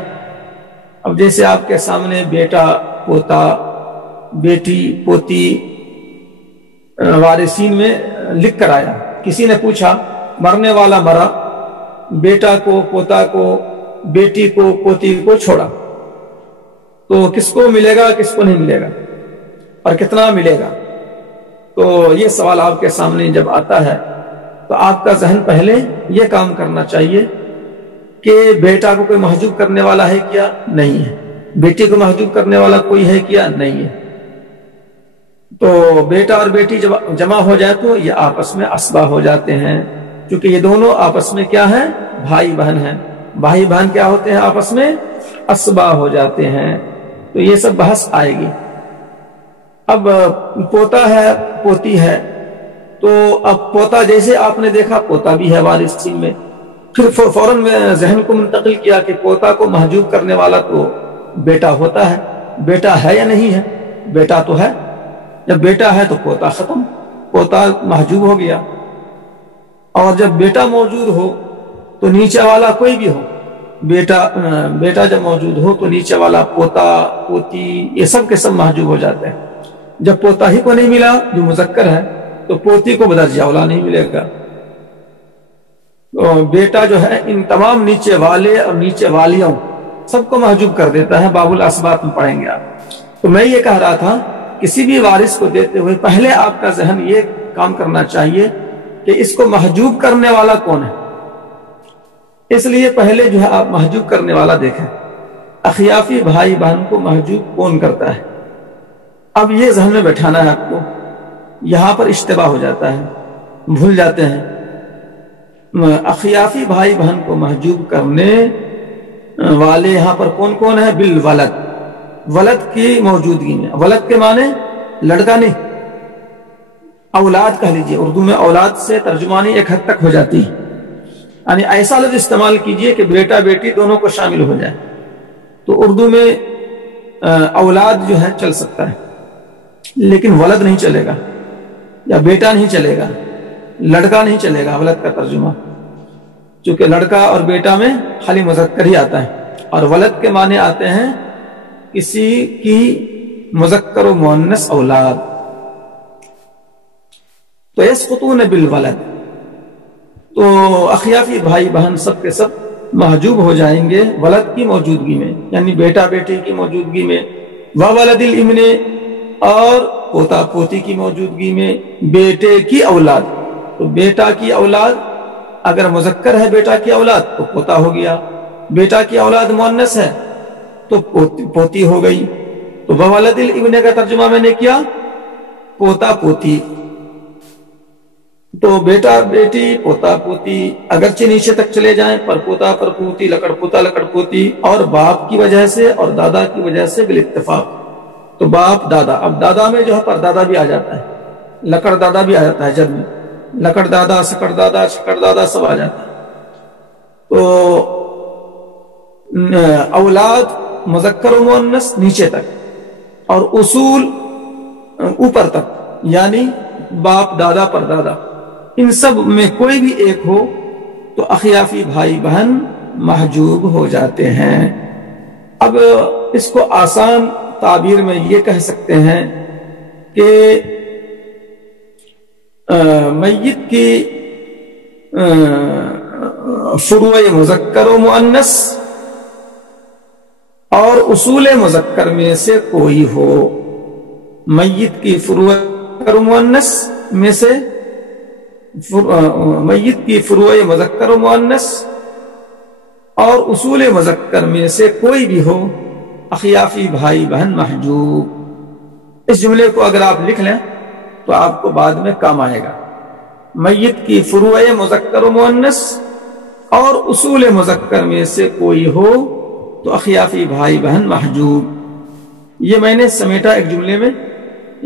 اب جیسے آپ کے سامنے بیٹا پوتا بیٹی پوتی وارثین میں لکھ کر آیا، کسی نے پوچھا مرنے والا مرا، بیٹا کو پوتا کو بیٹی کو پوتی کو چھوڑا، تو کس کو ملے گا کس کو نہیں ملے گا اور کتنا ملے گا۔ تو یہ سوال آپ کے سامنے جب آتا ہے تو آپ کا ذہن پہلے یہ کام کرنا چاہیے کہ کہ بیٹا کو کوئی محجوب کرنے والا ہے کیا؟ نہیں ہے۔ بیٹی کو محجوب کرنے والا کوئی ہے کیا؟ نہیں ہے۔ تو بیٹا اور بیٹی جب جمع ہو جائے تو یہ آپس میں اسبا ہو جاتے ہیں، کیونکہ یہ دونوں آپس میں کیا ہیں؟ بھائی بہن ہیں۔ بھائی بہن کیا ہوتے ہیں؟ آپس میں اسبا ہو جاتے ہیں۔ تو یہ سب بحث آئے گی۔ اب پوتا ہے، پوتی ہے، تو اب پوتا جیسے آپ نے دیکھا پوتا بھی ہے وارثین میں، پھر فوراً ذہن کو منتقل کیا کہ پوتا کو محجوب کرنے والا تو بیٹا ہوتا ہے۔ بیٹا ہے یا نہیں ہے؟ بیٹا تو ہے۔ جب بیٹا ہے تو پوتا ختم، پوتا محجوب ہو گیا۔ اور جب بیٹا موجود ہو تو نیچے والا کوئی بھی ہو، بیٹا جب موجود ہو تو نیچے والا پوتا، پوتی، یہ سب کے سب محجوب ہو جاتے ہیں۔ جب پوتا ہی کو نہیں ملا جو مذکر ہے تو پوتی کو بدرجہ اولا نہیں ملے گا۔ تو بیٹا جو ہے ان تمام نیچے والے اور نیچے والیوں سب کو محجوب کر دیتا ہے، باب الاسباب میں پڑھیں گے آپ۔ تو میں یہ کہہ رہا تھا کسی بھی وارث کو دیتے ہوئے پہلے آپ کا ذہن یہ کام کرنا چاہیے کہ اس کو محجوب کرنے والا کون ہے۔ اس لیے پہلے جو ہے آپ محجوب کرنے والا دیکھیں، اخیافی بھائی بہن کو محجوب کون کرتا ہے۔ اب یہ ذہن میں بیٹھانا ہے آپ کو، یہاں پر اشتباہ ہو جاتا ہے، بھول جاتے ہیں۔ اخیافی بھائی بہن کو محجوب کرنے والے یہاں پر کون کون ہے؟ بالولد، ولد کی موجودگی میں۔ ولد کے معنی لڑکا نہیں، اولاد کہہ لیجئے، اردو میں اولاد سے ترجمانی ایک حد تک ہو جاتی ہے، یعنی ایسا لفظ استعمال کیجئے کہ بیٹا بیٹی دونوں کو شامل ہو جائے، تو اردو میں اولاد جو ہے چل سکتا ہے، لیکن ولد نہیں چلے گا، یا بیٹا نہیں چلے گا، لڑکا نہیں چلے گا ولد کا ترجمہ، چونکہ لڑکا اور بیٹا میں خالی مذکر ہی آتا ہے، اور ولد کے معنی آتے ہیں کسی کی مذکر و مؤنث اولاد۔ تو یسقطون بالولد، تو اخیافی بھائی بہن سب کے سب محجوب ہو جائیں گے ولد کی موجودگی میں، یعنی بیٹا بیٹی کی موجودگی میں، وولد الابن، اور پوتا پوتی کی موجودگی میں، بیٹے کی اولاد، تو بیٹا کی اولاد اگر مذکر ہے بیٹا کی اولاد تو پوتا ہو گیا، بیٹا کی اولاد مؤنث ہے تو پوتی ہو گئی۔ تو وولد الابن کا ترجمہ میں نے کیا، پوتا پوتی۔ تو بیٹا بیٹی پوتا پوتی اگرچہ نیچے تک چلے جائیں، پر پوتا پر پوتی، لکڑ پوتا لکڑ پوتی، اور باپ کی وجہ سے اور دادا کی وجہ سے بالاتفاق، تو باپ دادا، اب دادا میں جو ہے پردادا بھی آ جاتا ہے، لکڑ دادا بھی آ جاتا ہے، جب میں لکڑ دادا، سکڑ دادا، شکڑ دادا سب آ جاتا ہے۔ تو اولاد مذکر و مؤنث نیچے تک، اور اصول اوپر تک، یعنی باپ دادا پر دادا، ان سب میں کوئی بھی ایک ہو تو اخیافی بھائی بہن محجوب ہو جاتے ہیں۔ اب اس کو آسان تعبیر میں یہ کہہ سکتے ہیں کہ میت کی فروع مذکر و مؤنث اور اصول مذکر میں سے کوئی ہو، میت کی فروع مذکر و مؤنث میں سے، میت کی فروع مذکر و مؤنث اور اصول مذکر میں سے کوئی بھی ہو، اخیافی بھائی بہن محجوب۔ اس جملے کو اگر آپ لکھ لیں تو آپ کو بعد میں کام آئے گا۔ میت کی فروع مذکر و مؤنث اور اصول مذکر میں سے کوئی ہو تو اخیافی بھائی بہن محجوب۔ یہ میں نے سمیٹا ایک جملے میں،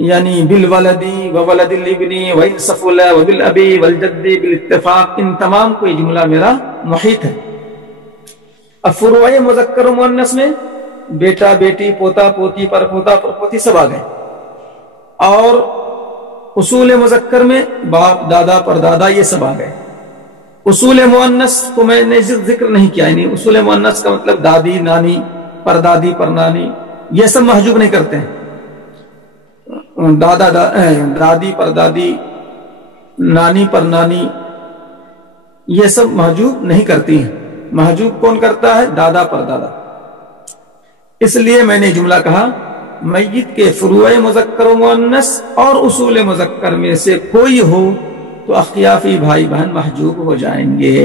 یعنی بالولدی وولد الابنی وان سفل وبالابی والجدی بالاتفاق، ان تمام کو یہ جملہ میرا محیط ہے۔ اب فروع مذکر و مؤنث میں بیٹا بیٹی پوتا پوتی پر پوتا پر پوتی سب آ گئے، اور اصول مذکر میں باپ دادا پر دادا یہ سب آ گئے۔ اصول مؤنث کو میں نے ذکر نہیں کیا، یعنی اصول مؤنث کا مطلب دادی نانی پر دادی پر نانی، یہ سب محجوب نہیں کرتے ہیں۔ دادی پر دادی، نانی پر نانی، یہ سب محجوب نہیں کرتی ہیں۔ محجوب کون کرتا ہے؟ دادا پر دادا۔ اس لیے میں نے جملہ کہا میت کے فروع مذکر و مؤنث اور اصول مذکر میں سے کوئی ہو تو اخیافی بھائی بہن محجوب ہو جائیں گے۔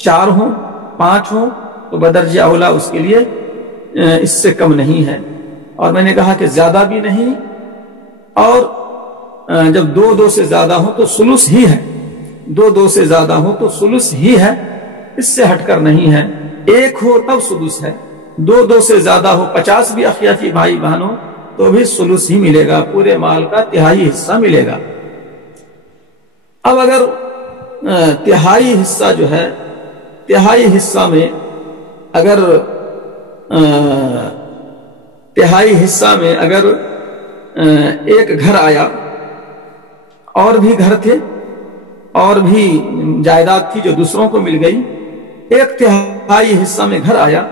4 ہوں 5 ہوں تو بدرجہ اولا اس کے لیے اس سے کم نہیں ہے، اور میں نے کہا کہ زیادہ بھی نہیں، اور جب 2 سے زیادہ ہو تو ثلث ہی ہے، 2 سے زیادہ ہو تو ثلث ہی ہے، اس سے ہٹ کر نہیں ہے۔ 1 ہو تب ثلث ہے، 2 سے زیادہ ہو، 50 بھی اخیافی بھائی بہنوں تو بھی ثلث ہی ملے گا، پورے مال کا تہائی حصہ ملے گا۔ اب اگر تہائی حصہ جو ہے، تہائی حصہ میں اگر تہائی حصہ میں اگر ایک گھر آیا، اور بھی گھر تھے اور بھی جائیداد تھی جو دوسروں کو مل گئی، 1/3 حصہ میں گھر آیا،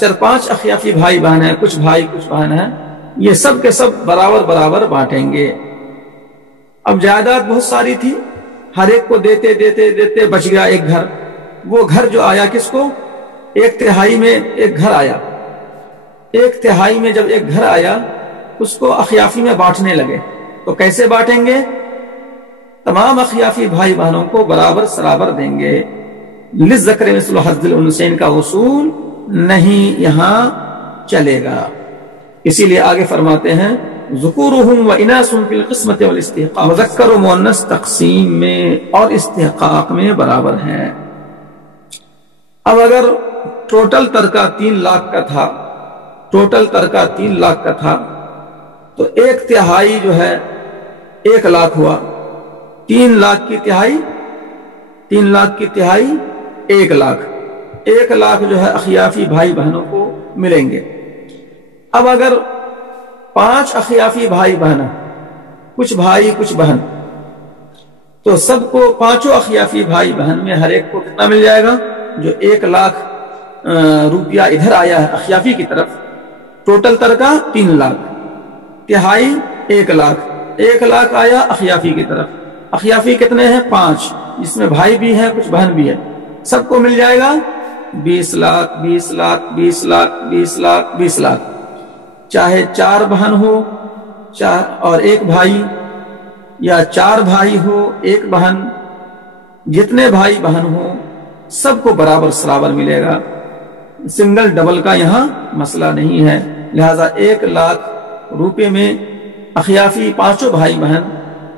4-5 اخیافی بھائی بہن ہیں، کچھ بھائی کچھ بہن ہیں، یہ سب کے سب برابر برابر بانٹیں گے۔ اب جائیداد بہت ساری تھی، ہر ایک کو دیتے دیتے دیتے بچ گیا ایک گھر، وہ گھر جو آیا کس کو؟ 1/3 میں ایک گھر آیا، 1/3 میں جب ایک گھر آیا اس کو اخیافی میں بانٹنے لگے، تو کیسے بانٹیں گے؟ تمام اخیافی بھائی بہنوں کو برابر سرابر دیں گے، للذکر مثل حظ الانثیین کا اصول نہیں یہاں چلے گا۔ اسی لیے آگے فرماتے ہیں ذکورہم و اناثہم فی القسمۃ والاستحقاق، مذکر و مؤنث تقسیم میں اور استحقاق میں برابر ہیں۔ اب اگر ٹوٹل ترکہ 3 لاکھ کا تھا، ٹوٹل ترکہ 3 لاکھ کا تھا، تو 1/3 جو ہے 1 لاکھ ہوا، 3 لاکھ کی تہائی 3 لاکھ کی تہائی 1 لاکھ، 1 لاکھ جو ہے اخیافی بھائی بہنوں کو ملیں گے۔ اب اگر 5 اخیافی بھائی بہن، کچھ بھائی کچھ بہن، تو سب کو 5 اخیافی بھائی بہن میں ہر ایک کو کتنا مل جائے گا؟ جو 1 لاکھ روپیہ ادھر آیا ہے اخیافی کی طرف، ٹوٹل ترکہ 3 لاکھ، تہائی 1 لاکھ، 1 لاکھ آیا اخیافی کی طرف، اخیافی کتنے ہیں؟ 5، جس میں بھائی بھی ہیں کچھ بہن بھی ہے، سب کو مل جائے گا 20 لاکھ 20 لاکھ 20 لاکھ 20 لاکھ 20 لاکھ، چاہے 4 بہن ہو اور 1 بھائی، یا 4 بھائی ہو 1 بہن، جتنے بھائی بہن ہو سب کو برابر سرابر ملے گا، سنگل ڈبل کا یہاں مسئلہ نہیں ہے۔ لہذا 1 لاکھ روپے میں اخیافی 5 بھائی بہن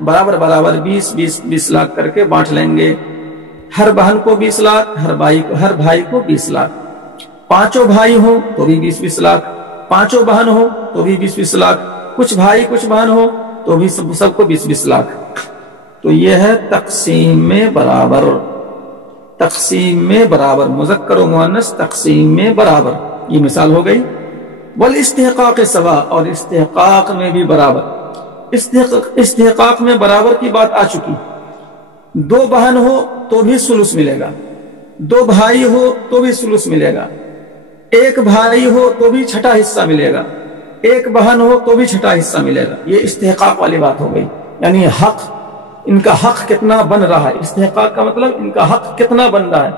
برابر برابر 20 لاکھ کر کے بانٹ لیں گے، ہر بہن کو 20 لاکھ، ہر بھائی کو 20 لاکھ، 5 بھائی ہوں تو بھی 20 لاکھ، 5 بہن ہو تو بھی 20 لاکھ، کچھ بھائی کچھ بہن ہو تو بھی سب کو 20 لاکھ۔ تو یہ ہے تقسیم میں برابر، تقسیم میں برابر، مذکر و مؤنث تقسیم میں برابر، یہ مثال ہو گئی۔ والاستحقاق سوا، اور استحقاق میں بھی برابر، استحقاق میں برابر کی بات آ چکی، 2 بہن ہو تو بھی ثلث ملے گا، 2 بھائی ہو تو بھی ثلث ملے گا، 1 بھائی ہو تو بھی چھٹا حصہ ملے گا، 1 بہن ہو تو بھی چھٹا حصہ ملے گا۔ یہ استحقاق والی بات ہو گئی، یعنی حق، ان کا حق کتنا بن رہا ہے، استحقاق کا مطلب ان کا حق کتنا بن رہا ہے۔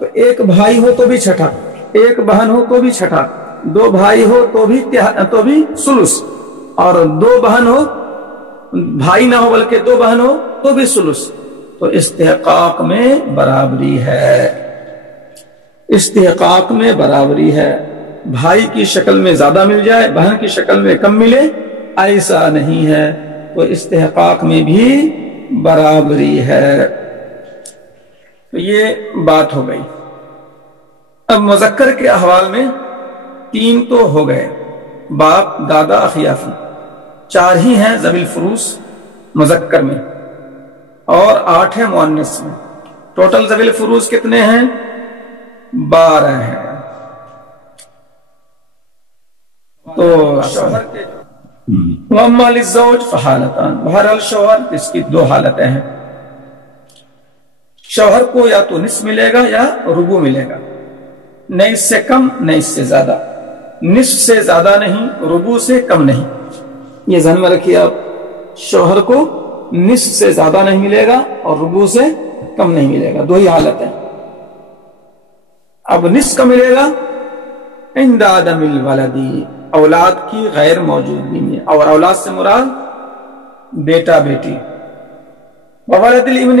تو 1 بھائی ہو تو بھی چھٹا، 1 بہن ہو تو بھی چھٹا، 2 بھائی ہو تو بھی ثلث، اور 2 بہن ہو، بھائی نہ ہو بلکہ 2 بہن ہو تو بھی ثلث۔ تو استحقاق میں برابری ہے، استحقاق میں برابری ہے، بھائی کی شکل میں زیادہ مل جائے بہن کی شکل میں کم ملے، ایسا نہیں ہے، تو استحقاق میں بھی برابری ہے۔ تو یہ بات ہو گئی۔ اب مذکر کے احوال میں 3 تو ہو گئے، باپ دادا اخیافی، 4 ہی ہیں ذوی الفروض مذکر میں، اور 8 ہیں مؤنث میں، ٹوٹل ذوی الفروض کتنے ہیں؟ 12 ہیں۔ تو شوہر کے واما للزوج فحالتان، بہرحال شوہر اس کی 2 حالتیں ہیں، شوہر کو یا تو نصف ملے گا یا ربع ملے گا، نہ اس سے کم نہ اس سے زیادہ، نصف سے زیادہ نہیں، ربع سے کم نہیں، یہ ذہن میں رکھیے آپ، شوہر کو نصف سے زیادہ نہیں ملے گا اور ربع سے کم نہیں ملے گا، 2 ہی حالت ہے۔ اب نصف کا ملے گا عند عدم الولدی، اولاد کی غیر موجودگی میں، اور اولاد سے مراد بیٹا بیٹی، وولد الابن،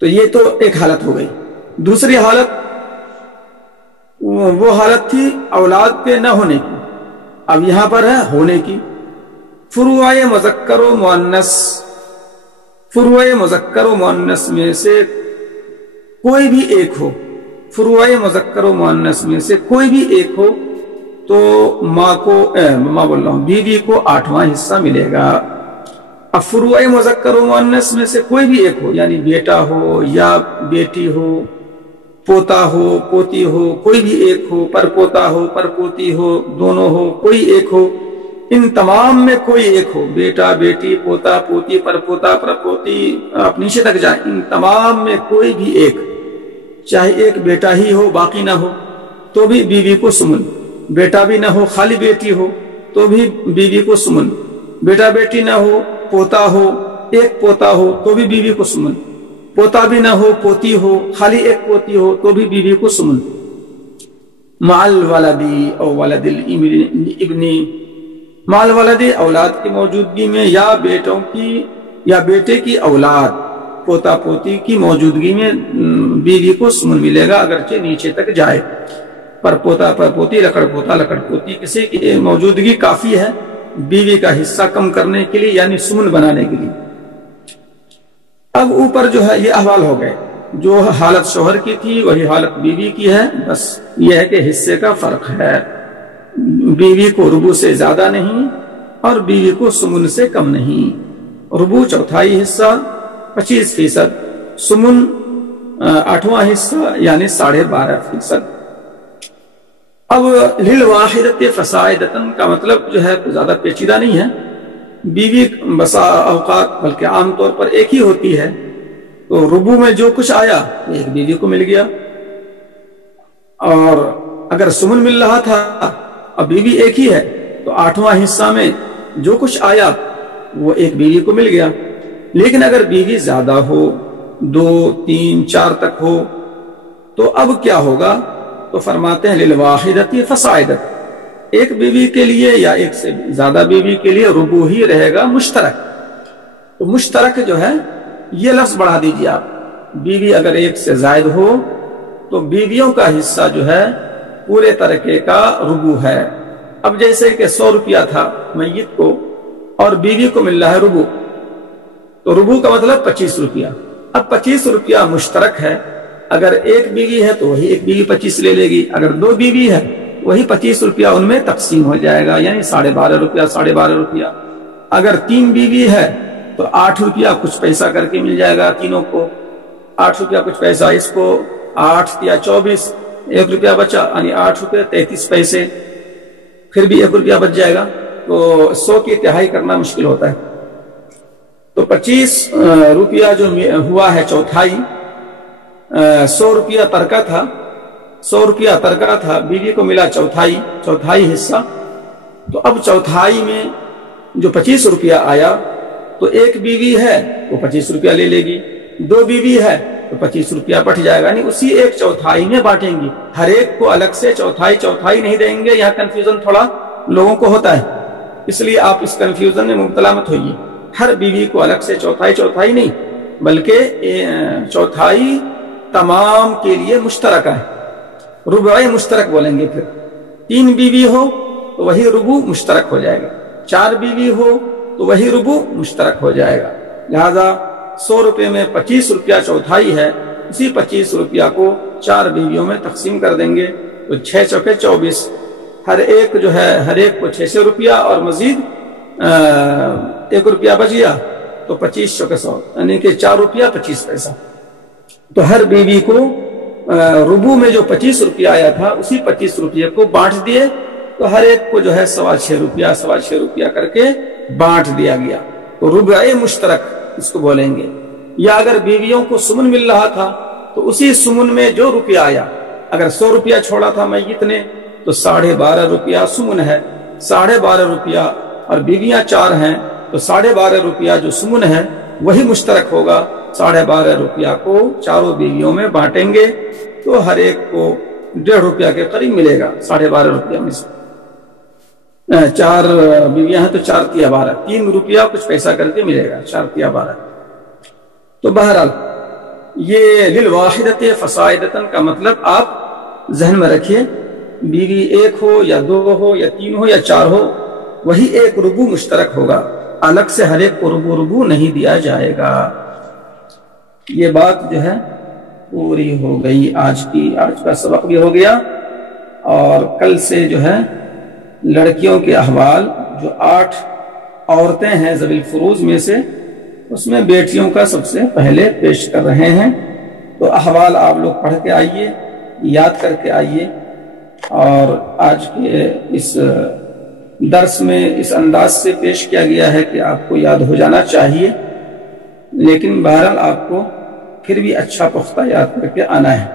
تو یہ تو ایک حالت ہو گئی. دوسری حالت وہ حالت تھی اولاد کے نہ ہونے کی. اب یہاں پر ہے ہونے کی. فروع مذکر و مؤنث، فروع مذکر و مؤنث میں سے کوئی بھی ایک ہو، فروع مذکر و مؤنث میں سے کوئی بھی ایک ہو تو ماں بول رہا ہوں بیوی کو 8واں حصہ ملے گا. اب فروع مذکر و مؤنث میں سے کوئی بھی ایک ہو، یعنی بیٹا ہو یا بیٹی ہو، پوتا ہو پوتی ہو، کوئی بھی ایک ہو، پر پوتا ہو پر پوتی ہو، دونوں ہو، کوئی ایک ہو، ان تمام میں کوئی ایک ہو، بیٹا بیٹی پوتا پوتی پر پوتا پر پوتی، آپ نیچے تک جائیں، ان تمام میں کوئی بھی ایک، چاہے ایک بیٹا ہی ہو باقی نہ ہو تو بھی بیوی کو سمن، بیٹا بھی نہ ہو خالی بیٹی ہو تو بھی بیوی کو سمن، بیٹا بیٹی نہ ہو پوتا ہو ایک پوتا ہو تو بھی بیوی کو سمن، پوتا بھی نہ ہو پوتی ہو خالی ایک پوتی ہو تو بھی بیوی کو سمن. مال ولدی او ولد الابن، مال ولدی اولاد کی موجودگی میں یا بیٹوں کی یا بیٹے کی اولاد پوتا پوتی کی موجودگی میں بیوی کو سمن ملے گا اگرچہ نیچے تک جائے. پر پوتا پر پوتی لکڑ پوتا لکڑ پوتی کسی کی موجودگی کافی ہے بیوی کا حصہ کم کرنے کے لیے، یعنی سمن بنانے کے لیے. اب اوپر جو ہے یہ احوال ہو گئے، جو حالت شوہر کی تھی وہی حالت بیوی کی ہے، بس یہ ہے کہ حصے کا فرق ہے. بیوی کو ربع سے زیادہ نہیں اور بیوی کو سمن سے کم نہیں. ربع چوتھائی حصہ 25%، سمن 8واں حصہ یعنی 12.5%. اب للواحدۃ فصاعدۃ کا مطلب جو ہے زیادہ پیچیدہ نہیں ہے. بیوی بسا اوقات بلکہ عام طور پر ایک ہی ہوتی ہے، تو ربع میں جو کچھ آیا ایک بیوی کو مل گیا، اور اگر سمن مل رہا تھا اب بیوی ایک ہی ہے تو 8واں حصہ میں جو کچھ آیا وہ ایک بیوی کو مل گیا. لیکن اگر بیوی زیادہ ہو 2 3 4 تک ہو تو اب کیا ہوگا؟ تو فرماتے ہیں للواحدۃ فصاعدۃ، ایک بیوی کے لیے یا ایک سے زیادہ بیوی کے لیے ربع ہی رہے گا مشترک. تو مشترک جو ہے یہ لفظ بڑھا دیجیے آپ، بیوی اگر ایک سے زائد ہو تو بیویوں کا حصہ جو ہے پورے ترکے کا ربع ہے. اب جیسے کہ 100 روپیہ تھا میت کو اور بیوی کو مل رہا ہے ربع، تو ربع کا مطلب 25 روپیہ. اب 25 روپیہ مشترک ہے، اگر ایک بیوی ہے تو وہی ایک بیوی 25 لے لے گی، اگر 2 بیوی ہے وہی 25 روپیہ ان میں تقسیم ہو جائے گا، یعنی 12.5 روپیہ 12.5 روپیہ. اگر 3 بیوی ہے تو 8 روپیہ کچھ پیسہ کر کے مل جائے گا تینوں کو، 8 روپیہ کچھ پیسہ اس کو، 8 یا 24 1 روپیہ بچا، یعنی 8 روپیہ 33 پیسے، پھر بھی 1 روپیہ بچ جائے گا. تو 100 کی تہائی کرنا مشکل ہوتا ہے. تو 25 روپیہ جو ہوا ہے چوتھائی، 100 روپیہ ترکہ تھا، 100 روپیہ ترکہ تھا، بیوی کو ملا چوتھائی حصہ. تو اب چوتھائی میں جو 25 روپیہ آیا تو ایک بیوی ہے وہ 25 روپیہ لے لے گی، 2 بیوی ہے تو 25 روپیہ بٹ جائے گا، یعنی اسی ایک چوتھائی میں بانٹیں گی. ہر ایک کو الگ سے چوتھائی نہیں دیں گے. یہاں کنفیوژن تھوڑا لوگوں کو ہوتا ہے، اس لیے آپ اس کنفیوژن میں مبتلا مت ہوئیے. ہر بیوی کو الگ سے چوتھائی نہیں، بلکہ چوتھائی تمام کے لیے مشترکہ ہے. ربع مشترک بولیں گے. پھر 3 بیوی ہو تو وہی ربع مشترک ہو جائے گا، 4 بیوی ہو تو وہی ربع مشترک ہو جائے گا. لہذا 100 روپے میں 25 روپیہ چوتھائی ہے، اسی 25 روپیہ کو 4 بیویوں میں تقسیم کر دیں گے تو 6 چوکے 24، ہر ایک جو ہے ہر ایک کو 600 روپیہ اور مزید 1 روپیہ بچ گیا تو 25 چوکے 100، یعنی کہ 4 روپیہ 25 پیسہ. تو ہر بیوی کو ربع میں جو 25 روپیہ آیا تھا اسی 25 روپیہ کو بانٹ دیے تو ہر ایک کو جو ہے 6.25 روپیہ کر کے بانٹ دیا گیا. تو ربع مشترک اس کو بولیں گے. یا اگر بیویوں کو سمن مل رہا تھا تو اسی سمن میں جو روپیہ آیا، اگر 100 روپیہ چھوڑا تھا میت نے تو 12.5 روپیہ سمن ہے، 12.5 روپیہ، اور بیویاں 4 ہیں تو 12.5 روپیہ جو سمن ہے وہی مشترک ہوگا. 12.5 روپیہ کو 4 بیویوں میں بانٹیں گے تو ہر ایک کو 1.5 روپیہ کے قریب ملے گا. 12.5 روپیہ میں سے 4 بیویاں ہیں تو 4 تیا 12، 3 روپیہ کچھ پیسہ کر کے ملے گا، 4 تیا 12. تو بہرحال یہ للواحدت فصاعدتن کا مطلب آپ ذہن میں رکھیے، بیوی ایک ہو یا دو ہو یا تین ہو یا چار ہو، وہی ایک ربو مشترک ہوگا، الگ سے ہر ایک کو ربو نہیں دیا جائے گا۔ یہ بات جو ہے پوری ہو گئی، آج کا سبق بھی ہو گیا، اور کل سے جو ہے لڑکیوں کے احوال جو 8 عورتیں ہیں ذوی الفروض میں سے، اس میں بیٹیوں کا سب سے پہلے پیش کر رہے ہیں۔ تو احوال آپ لوگ پڑھ کے آئیے، یاد کر کے آئیے، اور آج کے اس درس میں اس انداز سے پیش کیا گیا ہے کہ آپ کو یاد ہو جانا چاہیے، لیکن بہرحال آپ کو پھر بھی اچھا پختہ یاد کر کے آنا ہے۔